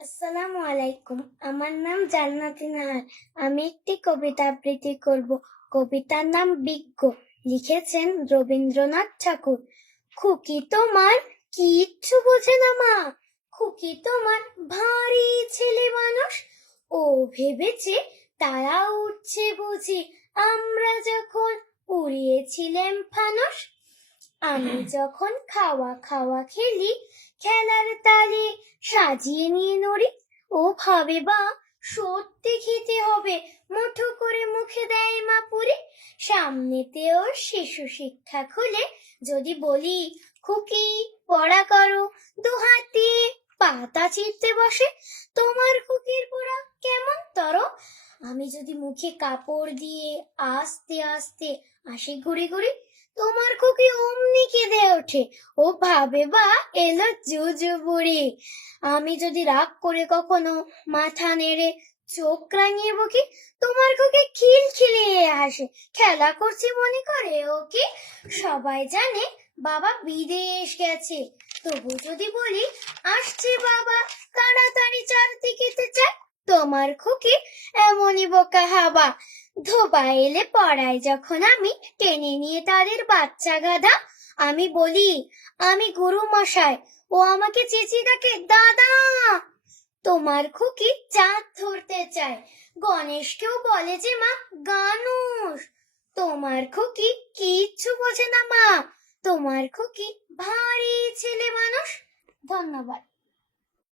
আসসালামু আলাইকুম। আমার নাম জান্নাতি নাহার। আমি একটি কবিতা আবৃত্তি করব। কবিতার নাম বিজ্ঞ। লিখেছেন রবীন্দ্রনাথ ঠাকুর। খুকি তোমার কিচ্ছু বোঝে না মা, খুকি তোমার ভারী ছেলে মানুষ। ও ভেবেছে তারা উঠছে বুঝি আমরা যখন উড়িয়েছিলাম ফানুস। আমি যখন খাওয়া খাওয়া খেলি, খেলার তালে সাজিয়ে নিয়ে নড়ি। ও ভাবে বা সত্যি খেতে হবে, মুঠো করে মুখে দেয় মা পুরি। সামনেতে ওর শিশু শিক্ষা খুলে যদি বলি, খুকি পড়া করো, দুহাতে পাতা চিরতে বসে। তোমার খুকির পড়া কেমন তর? আমি যদি মুখে কাপড় দিয়ে আস্তে আস্তে আসি ঘুরি ঘুরি, তোমার খুকি অমনি কেঁদে ওঠে। ও ভাবে বা এলো জুজু বুড়ি। আমি যদি রাগ করে কখনো মাথা নেড়ে চোখ রাঙিয়ে বকি, তোমার খুকি খিলখিলিয়ে হাসে। খেলা করছি মনে করে ও কি? সবাই জানে বাবা বিদেশ গেছে, তবু যদি বলি আসছে বাবা, তাড়াতাড়ি চারদিকেতে চায়। তোমার খুকি এমনই বোকা হাবা। ধোবা এলে পড়ায় যখন আমি টেনে নিয়ে তাদের বাচ্চা গাধা, আমি বলি আমি গুরু মশাই, ও আমাকে চেঁচি ডাকে দাদা। তোমার খুকি চাঁদ ধরতে চায়, গণেশকেও বলে যে মা গানুষ। তোমার খুকি কিচ্ছু বোঝে না মা, তোমার খুকি ভারী ছেলে মানুষ। ধন্যবাদ।